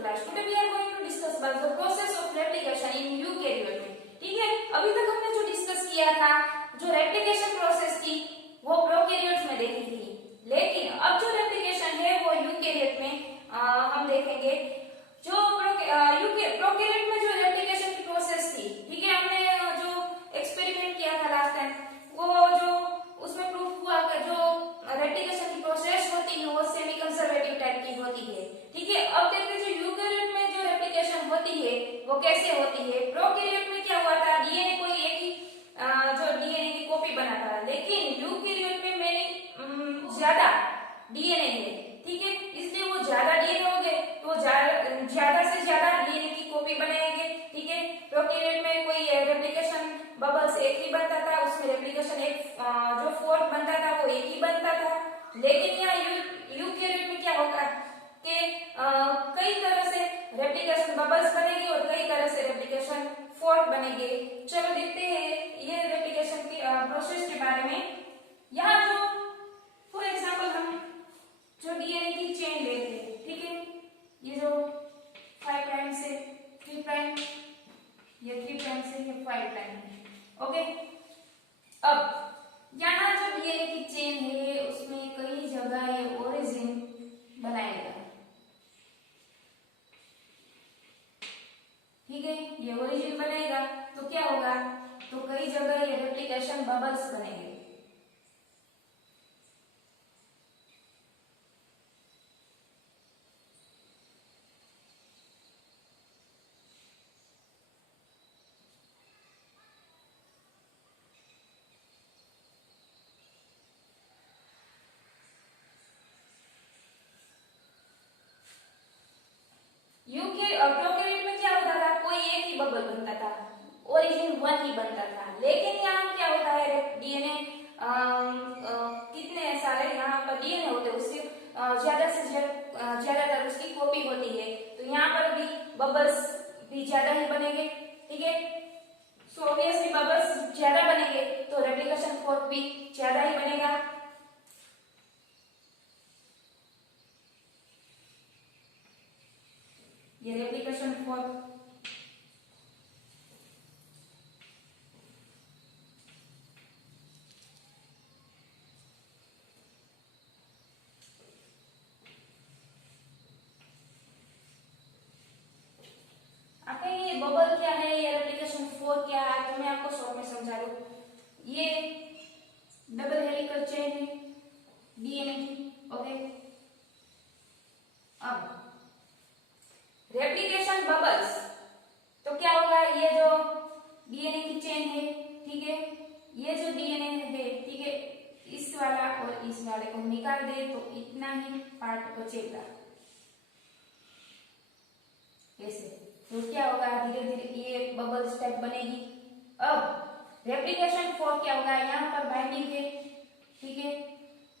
class. Today we are going to discuss about the process of replication in eukaryote में. ठीक है, अभी तक हमने जो डिस्कस किया था, जो रेप्लिकेशन प्रोसेस थी वो प्रोकैरियोट्स में देखी थी, लेकिन अब जो रेप्लिकेशन है वो यूकैरियोट में हम देखेंगे. जो प्रोकैरियोट में जो रेप्लिकेशन की प्रोसेस थी, ठीक है, हमने जो एक्सपेरिमेंट किया था लास्ट टाइम, वो जो उसमें प्रूफ हुआ कि जो रेप्लिकेशन की प्रोसेस होती है वो सेमी कंजर्वेटिव टाइप की होती है. ठीक है, अब देखते हैं जो यूकैरियोट में जो रेप्लिकेशन होती है वो कैसे होती है. प्रोकैरियोट में क्या हुआ था, डीएनए कोई एक ही जो डीएनए की कॉपी बना था, लेकिन यूकैरियोट में मैंने ज्यादा डीएनए है. ठीक है, इसलिए वो ज्यादा डीएनए हो गए तो ज्यादा से ज्यादा डीएनए की कॉपी बनाएंगे. ठीक है, प्रोकैरियोट में कोई रेप्लिकेशन बबल्स एक ही बनता था, उसमें रेप्लिकेशन एक जो फोर्क बनता था वो एक ही बनता था. लेकिन यहाँ यूकैरियोट में क्या होगा कि कई तरह से रेप्लिकेशन बबल्स बनेगी और कई तरह से रेप्लिकेशन फोर्क बनेंगे. चलो देखते हैं ये रेप्लिकेशन की प्रोसेस के बारे में. यहाँ जो फॉर एग्जांपल हम जो डीएनए की चेन लेते हैं, ठीक है, ये जो 5 प्राइम से 3 प्राइम, ये 3 प्राइम से ये 5 प्राइम. ओके, अब यहाँ जो डीएनए की चेन है उसमें कई जगह ये ओरिजिन बनाएगा. ठीक है, ये ओरिजिन बनेगा तो क्या होगा, तो कई जगह ये रेप्लिकेशन बबल्स बनेंगे. प्रोकैरियोट में क्या होता था, कोई एक ही बबल बनता था, ओरिजिन 1 ही बनता था. लेकिन यहाँ क्या होता है, डीएनए कितने सारे यहाँ पर डीएनए होते हैं, उससे ज्यादा से ज्यादातर उसकी कॉपी होती है, तो यहाँ पर भी बबल्स भी ज्यादा ही बनेंगे. ठीक है, सो ऑब्वियसली बबल्स ज्यादा बनेंगे तो रेप्लिकेशन फोर्क भी ज्यादा ही बनेगा. ये रेप्लिकेशन फोर्क आपके ये बबल क्या है, ये रेप्लिकेशन फोर्क क्या है, तो मैं आपको शॉर्ट में समझा दूं. ये डबल हेलिकल चेन है डीएनए की. ओके, अब रेप्लिकेशन बबल्स तो क्या होगा, ये जो डीएनए की चेन है, ठीक है, ये जो डीएनए है, ठीक है, इस वाला और इस वाले को निकाल दे तो इतना ही पार्ट बचेगा. ऐसे तो क्या होगा, धीरे धीरे ये बबल स्टेप बनेगी. अब रेप्लिकेशन फोर्क क्या होगा, यहाँ पर बाइंडिंग है, ठीक है,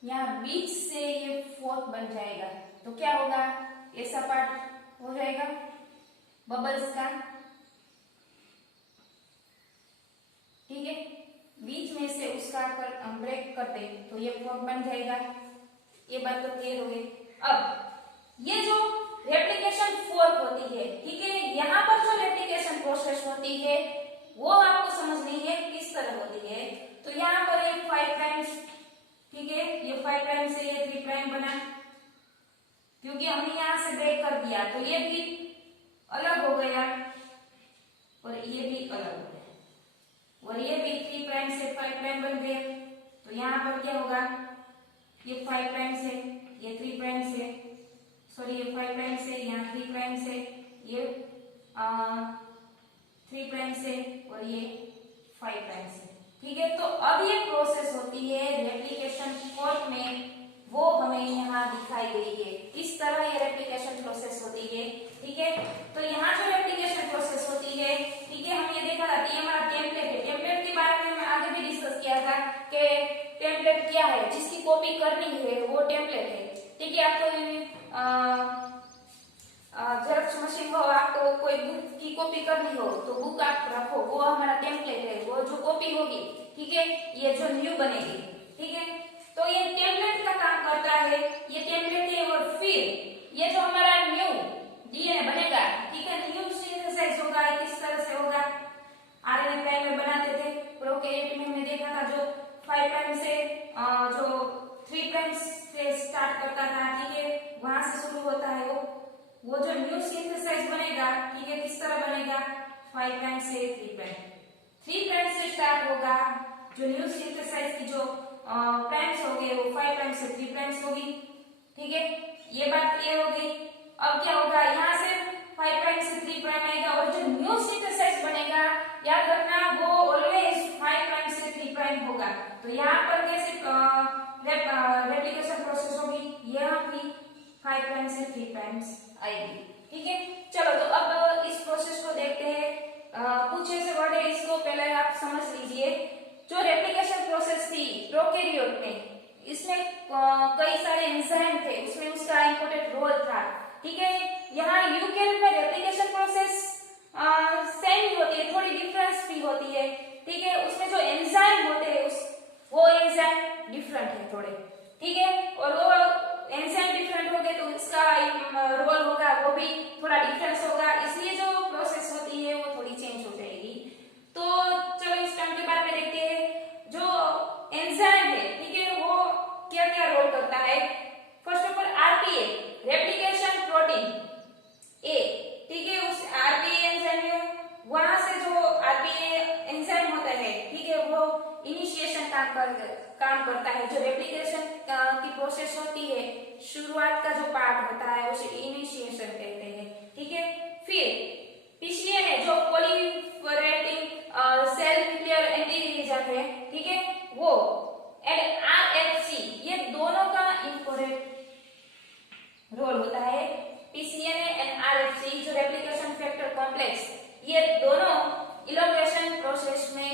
यहाँ बीच से ये फोर्क बन जाएगा तो क्या होगा, ऐसा पार्ट हो जाएगा बबल्स का. ठीक है, बीच में से उसका हम ब्रेक कर दे तो ये फोर्क बन जाएगा. ये बात तो क्लियर हो गई. अब ये जो रेप्लिकेशन फोर्क होती है, ठीक है, यहाँ पर जो रेप्लिकेशन प्रोसेस होती है वो आपको समझनी है किस तरह होती है. तो यहाँ पर ये 5 प्राइम, ठीक है, ये 5 प्राइम से ये 3 प्राइम बना, क्योंकि हमने यहाँ से ब्रेक कर दिया तो ये भी अलग हो गया और ये भी अलग हो गया, और ये भी 3 प्राइम से 5 प्राइम बन गया. तो यहाँ पर क्या होगा, ये 5 प्राइम से ये 3 प्राइम से, सॉरी ये 5 प्राइम से यहाँ 3 प्राइम से, ये 3 प्राइम से और ये 5 प्राइम से. ठीक है, तो अब ये प्रोसेस होती है रेप्लिकेशन फोर्क में, वो हमें यहाँ दिखाई गई है. इस तरह ये रेप्लिकेशन प्रोसेस होती है. ठीक है, तो यहाँ जो रेप्लिकेशन प्रोसेस होती है, ठीक है, हम ये देखा था कि हमारा टेम्पलेट है. टेम्पलेट के बारे में आगे भी डिस्कस किया था कि टेम्पलेट क्या है, जिसकी कॉपी करनी है वो टेम्पलेट है. ठीक है, आपको जेरॉक्स मशीन हो, आपको कोई बुक की कॉपी करनी हो तो बुक आप रखो, वो हमारा टेम्पलेट है, वो जो कॉपी होगी. ठीक है, ये जो न्यू बनेगी. ठीक है, तो ये टेम्पलेट का काम करता है, ये टेम्पलेट है. और फिर ये जो हमारा न्यू डीएनए वो जो न्यू सिंथेसाइज बनेगा, ठीक है, किस तरह बनेगा, 5 प्राइम से 3 प्राइम, 3 प्राइम से स्टार्ट होगा। जो न्यू सिंथेसाइज की जो प्राइम्स होंगे वो 5 प्राइम से 3 प्राइम्स होगी, ठीक है, ये बात क्लियर हो गई। अब क्या होगा, यहाँ से 5 प्राइम से 3 प्राइम आएगा और जो न्यू सिंथेसाइज बनेगा, याद रखना वो ऑलवेज 5 प्राइम से 3 प्राइम होगा। तो यहाँ पर कैसे रेप्लिकेशन प्रोसेस होगी, यहाँ भी 5 प्राइम से 3 प्राइम्स आएगी, ठीक है। चलो तो अब इस प्रोसेस को देखते हैं। कुछ ऐसे वर्ड है, इसको पहले आप समझ लीजिए। जो रेप्लिकेशन प्रोसेस थी प्रोकैरियोट में, इसमें कई सारे एंजाइम थे, उसमें उसका इंपॉर्टेंट रोल था, ठीक है। यहाँ यूकेरियोट में रेप्लिकेशन प्रोसेस सेम ही होती है, थोड़ी डिफरेंस भी होती है, ठीक है। उसमें जो एंजाइम होते हैं वो एंजाइम डिफरेंट है थोड़े, ठीक है, और वो एंजाइम डिफरेंट हो गए तो इसका रोल होगा वो भी थोड़ा डिफरेंस होगा, इसलिए जो प्रोसेस होती है वो थोड़ी चेंज हो जाएगी। तो चलो इस टर्म के बारे में देखते हैं। जो एंजाइम है, ठीक है, वो क्या क्या रोल करता है। First of all RPA, replication protein A, ठीक है, उस आरपीए एंजाइम है, वहां से जो आरपीए एंजाइम होता है, ठीक है, वो इनिशिएशन काम करता है। जो रेप्लिकेशन की प्रोसेस होती है, शुरुआत का जो पार्ट होता है उसे इनिशिएशन कहते हैं, ठीक है। फिर पिछले है जो प्रोलिफरेटिंग सेल न्यूक्लियर एंटीजन है, ठीक है, वो एंड आरएफसी, ये दोनों का इंपॉर्टेंट रोल होता है। पीसीएनए एंड आरएफसी जो रेप्लिकेशन फैक्टर कॉम्प्लेक्स, ये दोनों इलोंगेशन प्रोसेस में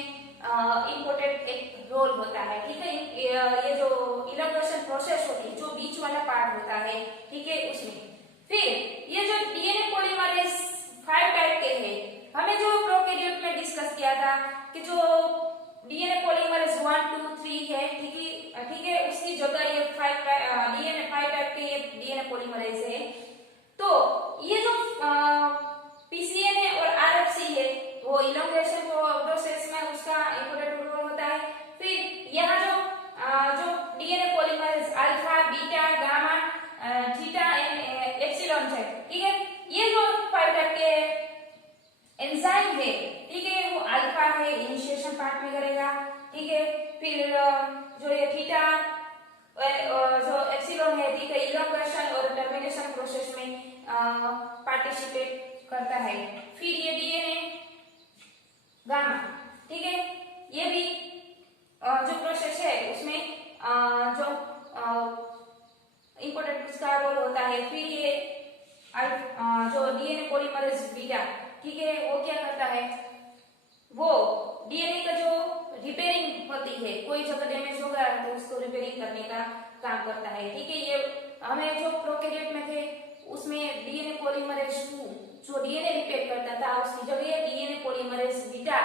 इंपॉर्टेंट एक रोल होता है, ठीक है। ये जो इलोंगेशन प्रोसेस होती है, जो बीच वाला पार्ट होता है, ठीक है, उसमें। फिर ये जो डीएनए पॉलीमरेज 5 टाइप के हैं, हमें जो प्रोकैरियोट में डिस्कस किया था कि जो डीएनए पॉलीमरेज 1 2 3 है, ठीक है, उसकी जगह ये 5 डीएनए 5 टाइप के ये डीएनए पॉलीमरेज है। तो ये जो पीसीएनए और आरएफसी है, वो इलोंगेशन प्रोसेस में उसका इंपॉर्टेंट रोल होता है। फिर यहाँ जो DNA polymerase alpha, beta, gamma, theta and epsilon है, ठीक है, ये जो 5 टाइप के एंजाइम है, ठीक है, वो अल्फा है, इनिशिएशन पार्ट में करेगा, ठीक है। फिर जो ये थीटा जो एप्सिलॉन है, ठीक है, इलोंगेशन और टर्मिनेशन प्रोसेस में पार्टिसिपेट करता है। फिर ये डीएनए गामा, ठीक है, ये भी जो प्रोसेस है उसमें जो इंपॉर्टेंट उसका रोल होता है। फिर ये जो डीएनए पॉलीमरेज बीटा, ठीक है, वो क्या करता है, वो डीएनए का जो रिपेयरिंग होती है, कोई जगह डैमेज होगा तो उसको रिपेयरिंग करने का काम करता है, ठीक है। ये हमें जो प्रोकैरियोट में थे उसमें डीएनए पॉलीमरेज 2 जो डीएनए रिपेयर करता था, उसकी जगह DNA polymerase beta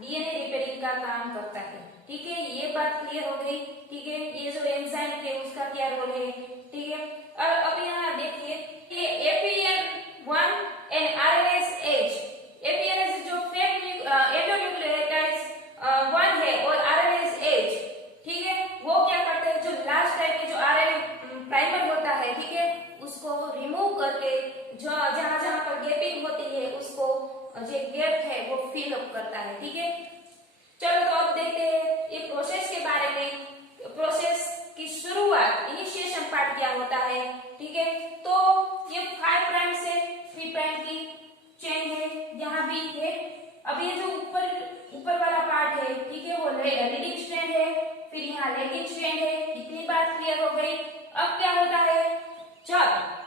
DNA repairing का काम करता है, ठीक है। ये बात क्लियर हो गई, ठीक है। ये जो एंजाइम थे उसका क्या रोल है, ठीक है। और अब यहाँ देखिए ये एपीएन1 एंड आरएनएस एपीएनएस जो एंडोन्यूक्लियोटाइड्स 1 है और आरएनएस, ठीक है, वो क्या करते हैं, जो लास्ट टाइप के जो आरएनए प्राइमर होता है, ठीक है, उसको रिमूव करके जो जहां जहां पर गैपिंग होती है उसको जो गैप है वो फिल अप करता है, ठीक है। चलो तो अब देखते हैं ये प्रोसेस के बारे में। प्रोसेस की शुरुआत, इनिशिएशन पार्ट क्या होता है, ठीक है। तो ये 5 प्राइम से 3 प्राइम की चेन है, यहाँ भी है। अब ये जो ऊपर वाला पार्ट है, ठीक है, वो लीडिंग स्ट्रैंड है, फिर यहाँ लैगिंग स्ट्रैंड है। इतनी बात क्लियर हो गई। अब क्या होता है, जब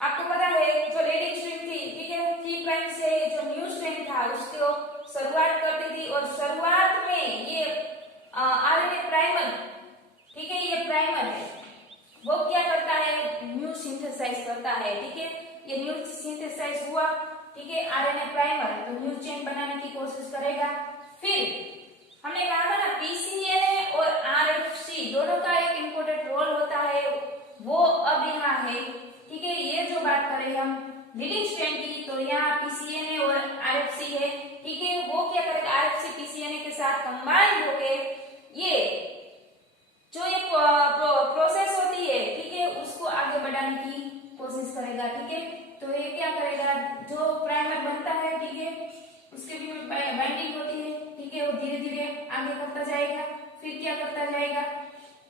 आपको पता है जो लीडिंग स्ट्रैंड थी, ठीक है, 3 प्राइम से जो न्यू स्ट्रैंड था उसको शुरुआत करती थी, और शुरुआत में ये आरएनए प्राइमर, ठीक है, ये प्राइमर है, वो क्या करता है, न्यू सिंथेसाइज करता है, ठीक है। ये न्यू सिंथेसाइज हुआ, ठीक है, आरएनए प्राइमर तो न्यू चेन बनाने की कोशिश करेगा। फिर हमने कहा था ना पीसीएनए और आरएफसी दोनों का एक इंपॉर्टेंट रोल होता है, वो अब यहाँ है, ठीक है। ये जो बात करें हम लीडिंग स्ट्रैंड की, तो यहाँ पीसीएनए और आरएफसी है, ठीक है। वो क्या करेगा, आरएफसी पीसीएनए के साथ कंबाइन होके ये जो ये प्रोसेस होती है, ठीक है, उसको आगे बढ़ाने की कोशिश करेगा, ठीक है। तो ये क्या करेगा, जो प्राइमर बनता है, ठीक है, उसके भी बाइंडिंग होती है, ठीक है, वो धीरे धीरे आगे करता जाएगा, फिर क्या करता जाएगा,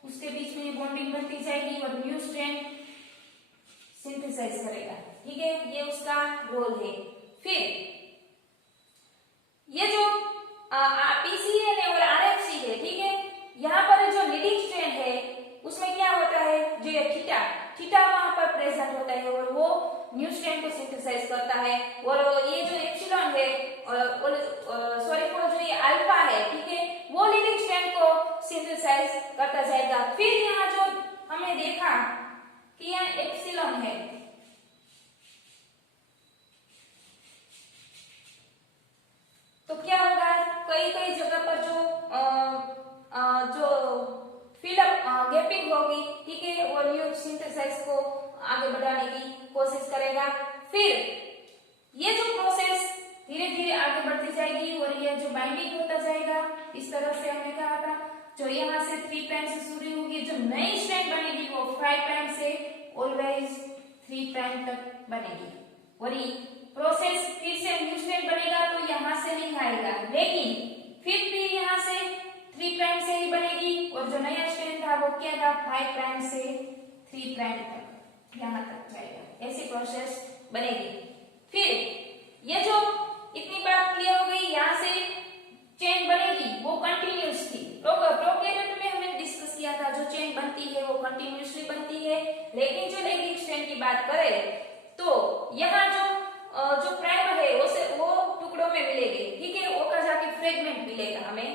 उसके बीच में बॉन्डिंग बनती जाएगी और न्यू स्ट्रैंड सिंथेसाइज करेगा, ठीक है। ये उसका रोल है। फिर ये जो पीसीएन और आरएफसी है, ठीक है, यहाँ पर जो लीडिंग स्ट्रैंड है उसमें क्या होता है, जो ये थीटा थीटा वहां पर प्रेजेंट होता है और वो न्यू स्ट्रैंड को सिंथेसाइज करता है। और ये जो एप्सिलॉन है और सॉरी फॉर जो ये अल्फा है, ठीक है, वो लीडिंग स्ट्रैंड को सिंथेसाइज करता जाएगा। फिर यहाँ जो हमने देखा कि यहाँ एप्सिलॉन है, तो क्या होगा, कई कई जगह पर जो फिलअप गैपिंग होगी, ठीक है, वो न्यू सिंथेसाइज को आगे बढ़ाने की कोशिश करेगा। फिर ये जो प्रोसेस धीरे धीरे आगे बढ़ती जाएगी और ये जो बाइंडिंग होता जाएगा, इस तरह से हमने कहा था, जो यहाँ से 3 प्राइम से शुरू होगी, जो नई स्ट्रैंड बनेगी वो 5 प्राइम से ऑलवेज 3 प्राइम तक बनेगी। और ये प्रोसेस फिर से न्यू स्ट्रैंड बनेगा तो यहाँ से नहीं आएगा, लेकिन फिर भी यहाँ से 3 प्राइम से ही बनेगी और जो नया स्ट्रैंड था वो क्या था, 5 प्राइम से 3 प्राइम तक यहाँ तक जाएगा। ऐसी प्रोसेस बनेगी। फिर ये जो इतनी बात क्लियर हो गई, यहाँ से चेन बनेगी वो कंटिन्यूस थी। प्रोकैरियोट में हमने डिस्कस किया था, जो चेन बनती है वो कंटिन्यूसली बनती है, लेकिन जो लीडिंग स्ट्रैंड की बात करें तो यहाँ जो प्राइमर है वो टुकड़ों में मिलेंगे, ठीक है, वो का जाके फ्रेगमेंट मिलेगा हमें।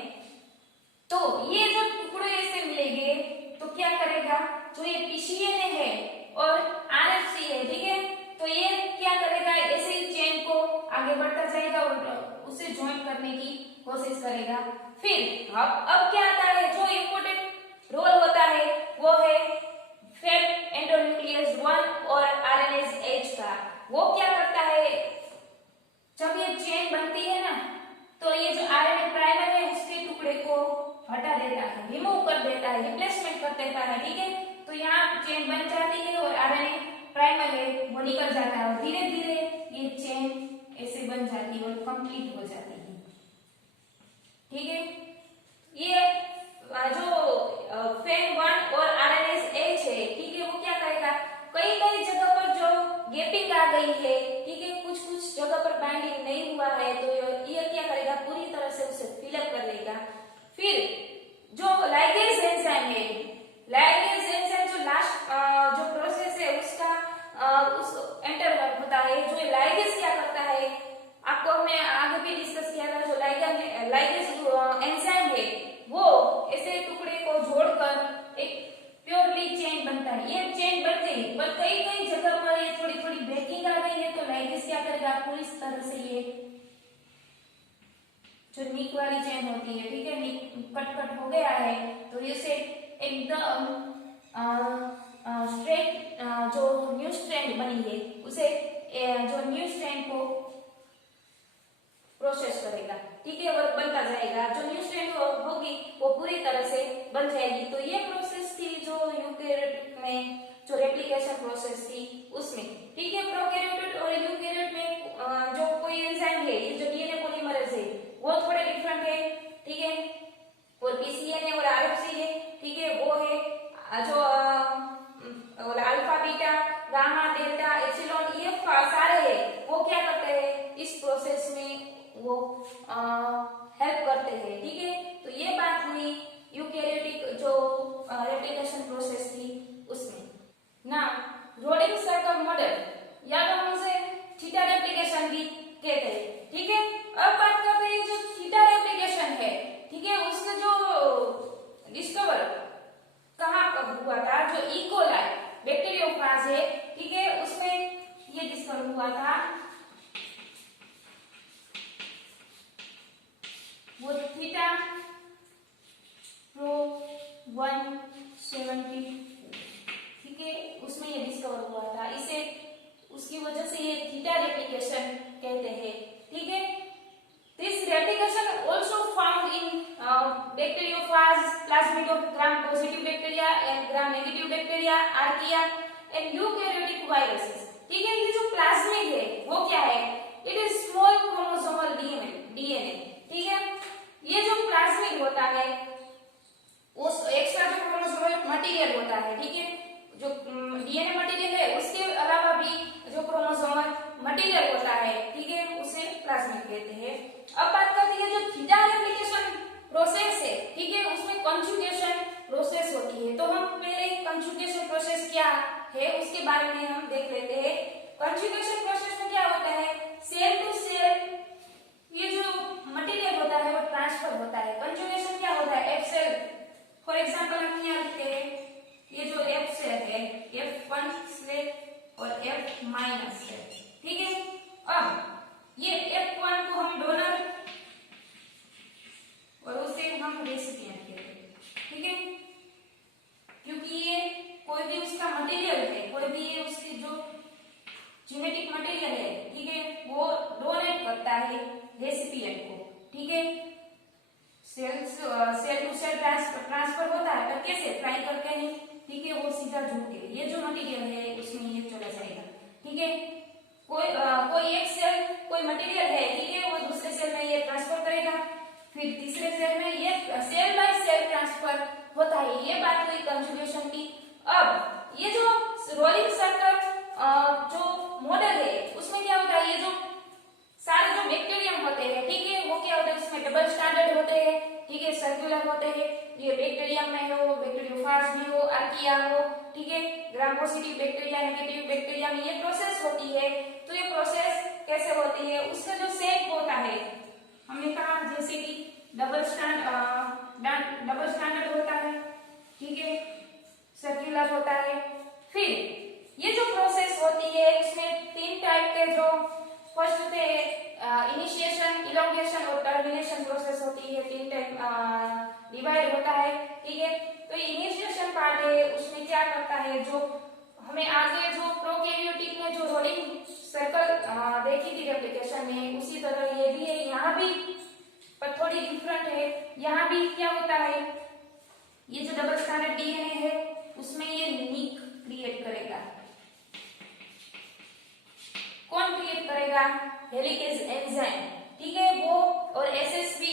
तो ये जो टुकड़े ऐसे मिलेंगे तो क्या करेगा, जो ये पीसीएन है और आरएफसी है, ठीक है, तो ये क्या करेगा, ऐसे ही चेन को आगे बढ़ता जाएगा और उसे ज्वाइन करने की कोशिश करेगा। फिर अब क्या आता है, जो इम्पोर्टेंट रोल होता है वो है फेट एंडोन्यूक्लियस 1 और आरएनएस H का। वो क्या करता है, जब ये चेन बनती है ना, तो ये जो आरएनए प्राइमर है उसके टुकड़े को हटा देता है, रिमूव कर देता है, रिप्लेसमेंट कर देता है, ठीक है। तो यहाँ चेन बन जाती है और आरएनए प्राइमर है वो निकल जाता है और धीरे धीरे ये चेन ऐसे बन जाती है और कंप्लीट हो जाती है, ठीक है। ये जो फेम 1 और आरएनएस H है, ठीक है, वो क्या करेगा, कई कई जगह पर जो गैपिंग आ गई है, ठीक है, कुछ कुछ जगह पर बाइंडिंग नहीं हुआ है, तो ये क्या करेगा, पूरी तरह से उसे फिलअप कर देगा। फिर जो लाइगेज एंजाइम है, लाइगेज एंजाइम जो लास्ट जो प्रोसेस है उसका उस एंटर होता है। जो लाइगेज क्या करता है, आपको हमने आगे भी डिस्कस किया था, जो लाइगेज एंजाइम है वो ऐसे टुकड़े को जोड़कर एक प्योरली चेन बनता है। ये चेन बन गई, पर कई कई जगह पर ये थोड़ी थोड़ी ब्रेकिंग आ गई है, तो लाइगेज क्या करेगा, पूरी तरह से ये जो निक वाली चेन होती है, ठीक है, निक कट हो गया है, तो इसे एकदम स्ट्रेट जो न्यू स्ट्रैंड बनी है उसे जो न्यू स्ट्रैंड को प्रोसेस करेगा, ठीक है, और बनता जाएगा। जो न्यू स्ट्रैंड होगी वो पूरी तरह से बन जाएगी। तो ये प्रोसेस थी जो यूकैरियोट में जो रेप्लिकेशन प्रोसेस थी उसमें, ठीक है। प्रोकैरियोट और यूकैरियोट में जो कोई एंजाइम है, ये जो डीएनए पॉलीमरेज है वो थोड़े डिफरेंट है, ठीक है, और पीसीएन और आरएफसी है, ठीक है, वो है जो alpha beta gamma delta epsilon ये सारे है वो क्या करते हैं, इस प्रोसेस में वो हेल्प करते हैं, ठीक है। तो ये बात हुई यूकैरियोटिक जो रेप्लिकेशन प्रोसेस थी उसमें। ना रोडिंग सर्कल मॉडल या तो हम उसे थीटा रेप्लिकेशन भी कहते हैं, ठीक है। अब बात करते हैं जो थीटा रेप्लिकेशन है, ठीक है, उसका जो डिस्कवर कहाँ कब हुआ था, जो इकोलाई बैक्टीरियोफाज है, ठीक है, उसमें ये डिस्कवर हुआ था, वो थीटा प्रो 170, ठीक है, उसमें ये डिस्कवर हुआ था। इसे उसकी वजह से ये थीटा रेप्लिकेशन कहते हैं, ठीक है। This replication also found in bacteriophage, plasmidium, gram-positive bacteria and gram-negative bacteria, archaea and eukaryotic viruses. ठीक है। ये जो प्लाज्मिड है वो क्या है, it is small chromosomal DNA, ठीक है। ये जो प्लाज्मिड होता है उस एक्स्ट्रा जो क्रोमोसोमल मटेरियल होता है, ठीक है, जो डीएनए मटेरियल है उसके अलावा भी जो क्रोमोसोमल मटेरियल होता है, ठीक है, उसे प्लाज्मिड कहते हैं। अब बात करते हैं जो थीटा रेप्लिकेशन प्रोसेस है, ठीक है, उसमें कंजुगेशन प्रोसेस होती है। तो हम पहले कंजुगेशन प्रोसेस क्या है उसके बारे में हम देख लेते हैं। कंजुगेशन प्रोसेस में क्या होता है, सेल टू सेल ये जो मटेरियल होता है वो ट्रांसफर होता है। कंजुगेशन क्या होता है, एफ सेल फॉर एग्जांपल हम यहाँ लिखते हैं, ये जो एफ सेल है F1 सेल और F माइनस सेल, ठीक है। अब ये F1 को हम डोनर और उसे हम रेसिपिएंट कहते हैं, ठीक है, क्योंकि ये कोई भी उसका मटेरियल है, कोई भी ये उसकी जो जेनेटिक मटेरियल है, ठीक है, वो डोनेट करता है रेसिपिएंट को, ठीक है। सेल टू सेल ट्रांसफर होता है पर कैसे, फ्राई करके नहीं, ठीक है, वो सीधा जुड़ के ये जो मटेरियल है उसमें ये चला जाएगा, ठीक है। कोई एक सेल कोई मटेरियल है, ठीक है, वो दूसरे सेल में ये ट्रांसफर करेगा, फिर तीसरे सेल में ये सेल बाय सेल ट्रांसफर होता है। ये बात हुई कंजुगेशन की। अब ये जो रोलिंग सर्कल जो मॉडल है उसमें क्या होता है, ये जो सारे जो बैक्टीरियम होते हैं, ठीक है, वो क्या होता है, उसमें डबल स्टैंडर्ड होते हैं, ठीक है, सर्कुलर होते हैं। ये बैक्टीरियम में हो, बैक्टीरियोफाज भी हो, आर्किया हो, ठीक है, gram positive bacteria, negative bacteria में ये प्रोसेस होती है। तो ये प्रोसेस कैसे होती है, उसका जो शेप होता है, हमने कहा जैसे कि डबल स्टैंडर्ड होता है, ठीक है, सर्कुलर होता है। फिर ये जो प्रोसेस होती है उसमें तीन टाइप के जो फर्स्ट होते हैं इनिशिएशन, इलोंगेशन और टर्मिनेशन प्रोसेस होती है, तीन टाइप डिवाइड होता है, ठीक है। तो इनिशिएशन पार्ट है, उसमें क्या करता है, जो हमें आगे जो प्रोकैरियोटिक में जो रोलिंग सर्कल देखी थी रेप्लिकेशन में, उसी तरह ये भी है, यहाँ भी पर थोड़ी डिफरेंट है। यहाँ भी क्या होता है, ये जो डबल स्टैंडर्ड डीएनए है उसमें ये निक क्रिएट करेगा। कौन क्रिएट करेगा, हेलिकेज एंजाइम, ठीक है, वो और एसएसपी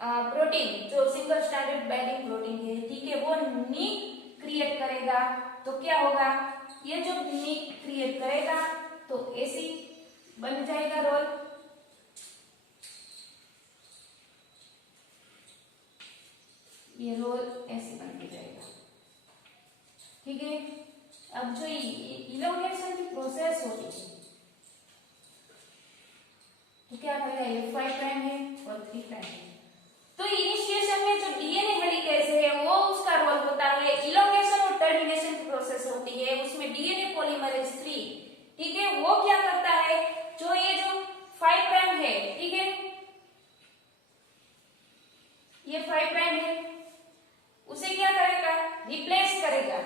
प्रोटीन जो सिंगल स्टैंडर्ड बाइंडिंग प्रोटीन है, ठीक है, वो निक क्रिएट करेगा। तो क्या होगा, ये जो निक क्रिएट करेगा तो ऐसी बन जाएगा रोल, ये रोल ऐसे बन के जाएगा, ठीक है। अब जो इलोंगेशन की प्रोसेस होती है तो क्या करेगा, ये 5 प्राइम है और 3 प्राइम है। तो इनिशिएशन में जो डीएनए हेलिकेज है वो उसका रोल होता है, इलोंगेशन और टर्मिनेशन की प्रोसेस होती है, उसमें डीएनए पॉलीमरेज 3, ठीक है, वो क्या करता है, जो ये जो 5 प्राइम है, ठीक है, ये 5 प्राइम है, उसे क्या करेगा, रिप्लेस करेगा।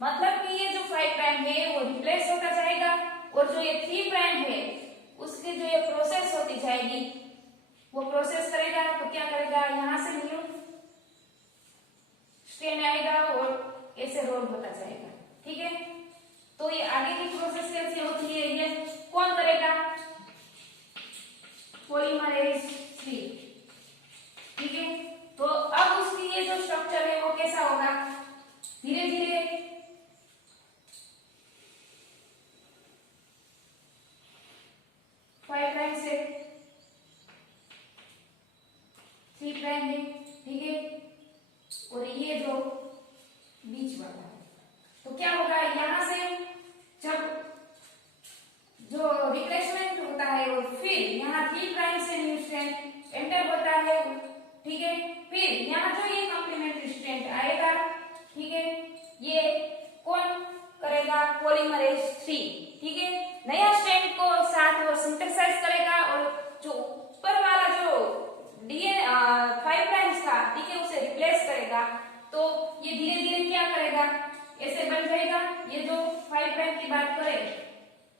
मतलब कि ये जो 5 प्राइम है वो रिप्लेस होता जाएगा और जो ये 3 प्राइम है उसकी जो ये प्रोसेस होती जाएगी वो प्रोसेस करेगा। तो क्या करेगा, यहाँ से न्यू स्ट्रैंड आएगा और ऐसे रोल होता जाएगा, ठीक है। तो ये आगे की प्रोसेस कैसे होती है, ये कौन करेगा, पॉलीमरेज 3, ठीक है। तो अब उसकी ये जो स्ट्रक्चर है वो कैसा होगा, धीरे धीरे फाइव प्राइम से 3 प्राइम है, ठीक है, और ये जो बीच वाला है, तो क्या होगा, यहां से जब जो रिप्लेसमेंट होता है और फिर यहाँ 3 प्राइम से न्यू स्ट्रैंड एंटर होता है, ठीक है, फिर यहाँ जो ये कॉम्प्लीमेंट्री स्ट्रैंड आएगा, ठीक है, ये कौन करेगा, पॉलीमरेज 3, ठीक है, नया स्ट्रैंड को साथ और सिंथेसाइज करेगा और जो ऊपर वाला जो डीएनए 5 प्राइम्स था, ठीक है, उसे रिप्लेस करेगा। तो ये धीरे धीरे क्या करेगा, ऐसे बन जाएगा। ये जो 5 प्राइम की बात करें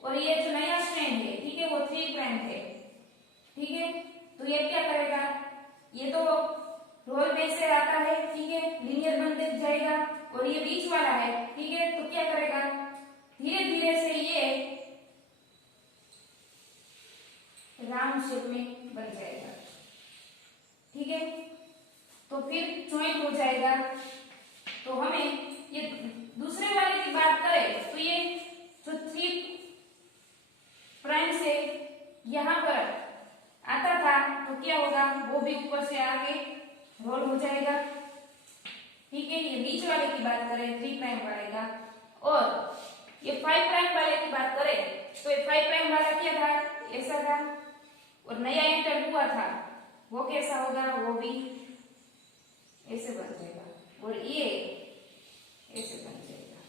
और ये जो नया स्ट्रैंड है, ठीक है, वो 3 प्राइम है, ठीक है, तो ये क्या करेगा, ये तो रोल में से आता है, ठीक है, लीनियर बनते जाएगा और ये बीच वाला है, ठीक है, तो क्या करेगा, धीरे धीरे से ये शेप में बन जाएगा। ठीक है, तो फिर ज्वाइंट हो जाएगा। तो हमें ये दूसरे वाले की बात करें तो ये जो 3 प्राइम से यहाँ पर आता था तो क्या होगा, वो भी ऊपर से आगे रोल हो जाएगा। ठीक है, ये बीच वाले की बात करें 3 प्राइम वाले का, और ये 5 प्राइम वाले की बात करें तो ये 5 प्राइम वाला क्या था, ऐसा था, और नया एंटर हुआ था वो कैसा होगा, वो भी ऐसे बन जाएगा, और ये ऐसे बन जाएगा।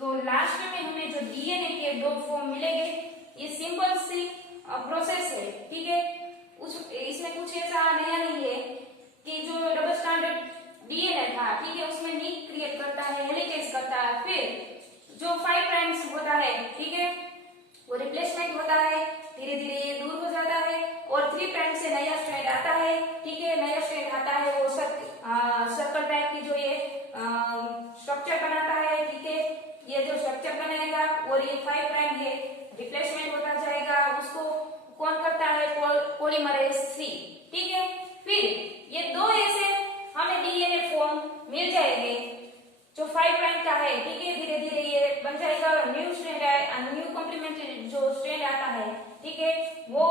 तो लास्ट में हमें जो डीएनए के 2 फॉर्म मिलेंगे। ये सिंपल सी प्रोसेस है। ठीक है, इसमें कुछ ऐसा नया नहीं है कि जो डबल स्टैंडर्ड डीएनए था, ठीक है, उसमें नीड क्रिएट करता है, हेलिकेज करता है, फिर जो 5 प्राइम्स होता है, ठीक है, वो रिप्लेसमेंट होता है, धीरे धीरे ये दूर हो जाता है, और 3 प्राइम से नया स्ट्रैंड आता है। ठीक है, नया स्ट्रैंड आता है, वो सर्कल टाइप की जो ये स्ट्रक्चर बनाता है। ठीक है, ये जो स्ट्रक्चर बनाएगा, और ये 5 प्राइम है, रिप्लेसमेंट होता जाएगा, उसको कौन करता है, पॉलीमरेज 3। ठीक है, फिर ये 2 ऐसे हमें डीएनए फॉर्म मिल जाएंगे जो 5 प्राइम का है। ठीक है, धीरे धीरे ये बन जाएगा, न्यू स्ट्रैंड है, न्यू कॉम्प्लीमेंट्री जो स्ट्रैंड आता है, ठीक है, वो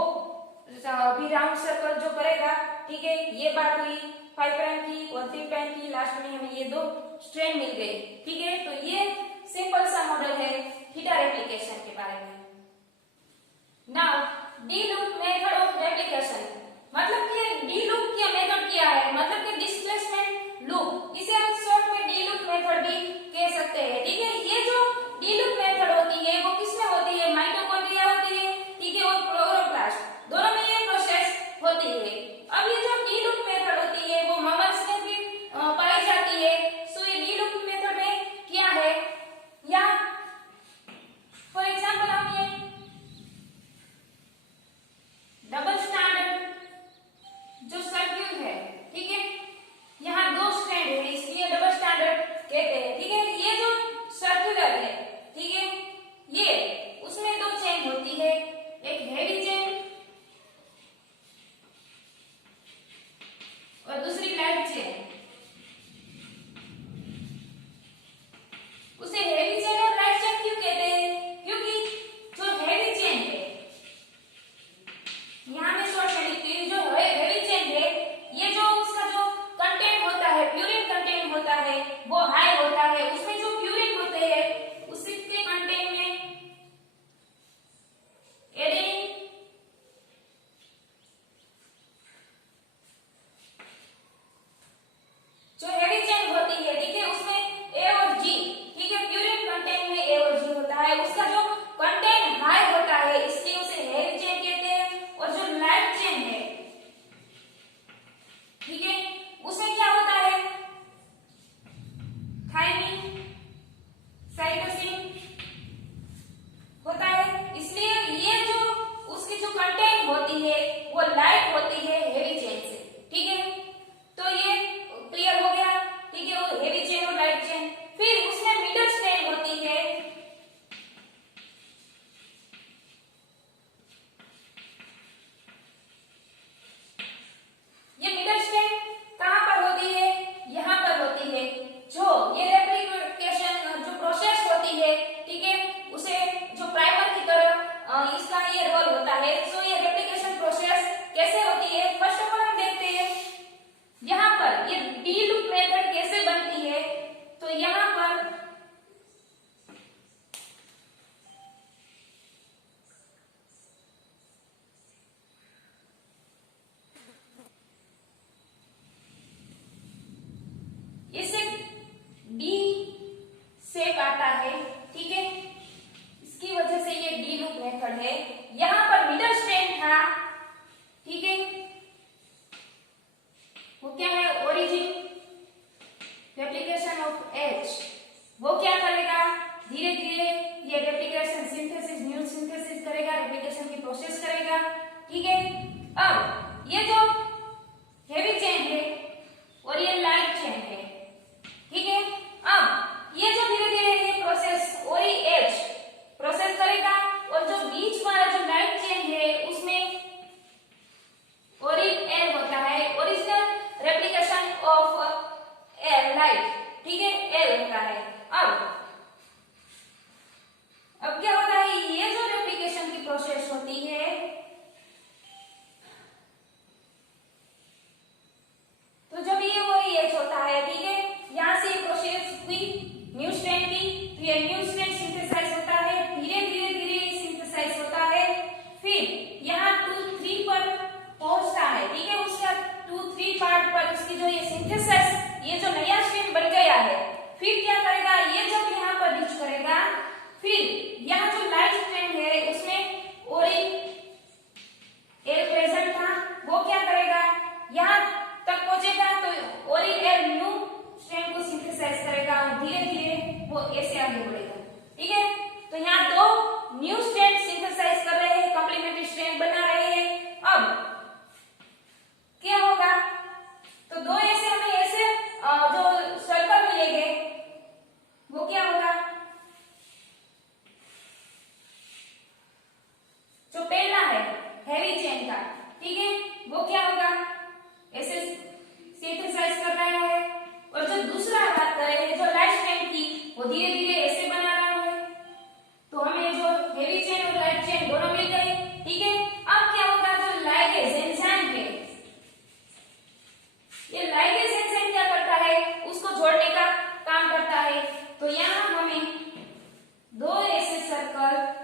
भी राउंड सर्कल जो करेगा। ठीक है, ये बात हुई 5 प्राइम की और 3 प्राइम की, लास्ट में हमें ये 2 स्ट्रैंड मिल गए। ठीक है, तो ये सिंपल सा मॉडल है थीटा रेप्लिकेशन के बारे में। Now D loop method of replication, मतलब कि डी लूप की मेथड क्या है, मतलब कि डिस्प्लेसमेंट लूप, इसे हम शॉर्ट में डी लूप मेथड भी कह सकते हैं। ठीक है, ये जो डी लूप मेथड होती है वो किसमें होती है, माइटोकॉन्ड्रिया होती है। ठीक है, और क्लोरोप्लास्ट, दोनों में ये प्रोसेस होती है। अब ये जो डी लूप मेथड होती है वो ममल्स में भी पाई जाती है। सो ये डी लूप मेथड में क्या है, या फॉर एग्जांपल हम ये डबल स्टैंडर्ड जो सर्किल है, ठीक है, यहाँ 2 स्ट्रैंड है इसलिए डबल स्टैंडर्ड कहते हैं। ठीक है, ये जो सर्कुलर है, ठीक है, ये उसमें 2 चेन होती है, एक हेवी चेन और दूसरी लाइट चेन। उसे हेवी चेन और लाइट चेन क्यों कहते हैं, क्योंकि जो हेवी चेन है, यहाँ में शॉर्ट में लिखती हूँ, जो हेवी चेन है, ये जो उसका जो कंटेंट होता है, प्यूरिन कंटेंट होता है, वो हाई होता है। उसमें जो प्यूरिन होते हैं उसके कंटेंट में एडेनिन, जो हेवी चेन होती है, ठीक है, उसमें ए और जी, ठीक है, प्यूरिन कंटेंट में ए और जी होता है, उसका जो कंटेंट हाई होता है इसलिए उसे हेवी चेन कहते हैं। और जो लाइट चेन है, ठीक है, उसमें क्या होता है, थायमिन, साइटोसिन होता है, इसलिए ये जो उसकी जो कंटेंट होती है वो लाइट होती है हेवी चेन से। ठीक है, तो ये क्लियर हो गया। ठीक है, वो हेवी चेन और लाइट चेन, फिर उसमें मिडल स्ट्रैंड होती है, ये मिडल स्ट्रैंड कहां पर होती है, यहां पर होती है। जो ये रेप्लिकेशन जो प्रोसेस होती है, ठीक है, उसे जो प्राइमर की तरह इसका ये रोल होता है। सो ये रेप्लिकेशन प्रोसेस कैसे होती है, फर्स्ट ऑफ ऑल हम देखते हैं यहाँ पर ये डी लूप मेथड कैसे बनती है। तो यहाँ पर इसे डी शेप आता है, ठीक है, इसकी वजह से ये डी लूप मेथड है। यहाँ पर मिडल स्ट्रैंड था, ठीक है, वो क्या है, ओरिजिन रेप्लिकेशन ऑफ एच, वो क्या करेगा, धीरे धीरे ये रेप्लिकेशन सिंथेसिस, न्यू सिंथेसिस करेगा, रेप्लिकेशन की प्रोसेस करेगा। ठीक है, अब ये जो हेवी चेन है और ये लाइट चेन है, ठीक है, अब ये जो धीरे धीरे ये प्रोसेस ओरी एच प्रोसेस करेगा, और जो बीच वाला जो लाइट चेन है उसमें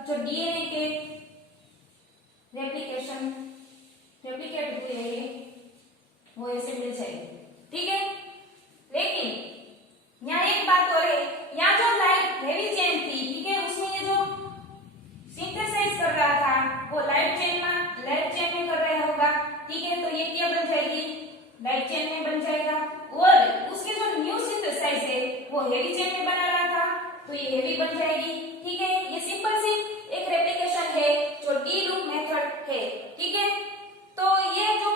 जो डीएनए के रेप्लिकेट हुए हैं वो ऐसे मिल जाएगी, ठीक है। लेकिन यहाँ एक बात और है, यहाँ जो लाइट हेवी चेन थी, ठीक है, उसमें ये जो सिंथेसाइज कर रहा था वो लाइट चेन में कर रहा होगा, ठीक है। तो ये क्या बन जाएगी, लाइट चेन में बन जाएगा। और उसके जो न्यू सिंथेसाइज है वो हेवी चेन में बना रहा था, तो ये हेवी बन जाएगी, ठीक है। ये सिंपल सी एक रेप्लिकेशन है जो डी लूप मेथड है, ठीक है। तो ये जो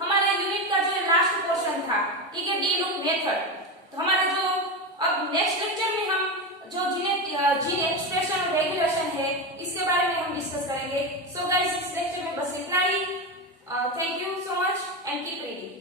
हमारे यूनिट का जो लास्ट पोर्शन था, ठीक है, डी लूप मेथड। तो हमारा जो अब नेक्स्ट लेक्चर में हम जो जीन एक्सप्रेशन और रेगुलेशन है इसके बारे में हम डिस्कस करेंगे। सो गाइस, इस लेक्चर में बस इतना ही। Thank you so much and keep reading.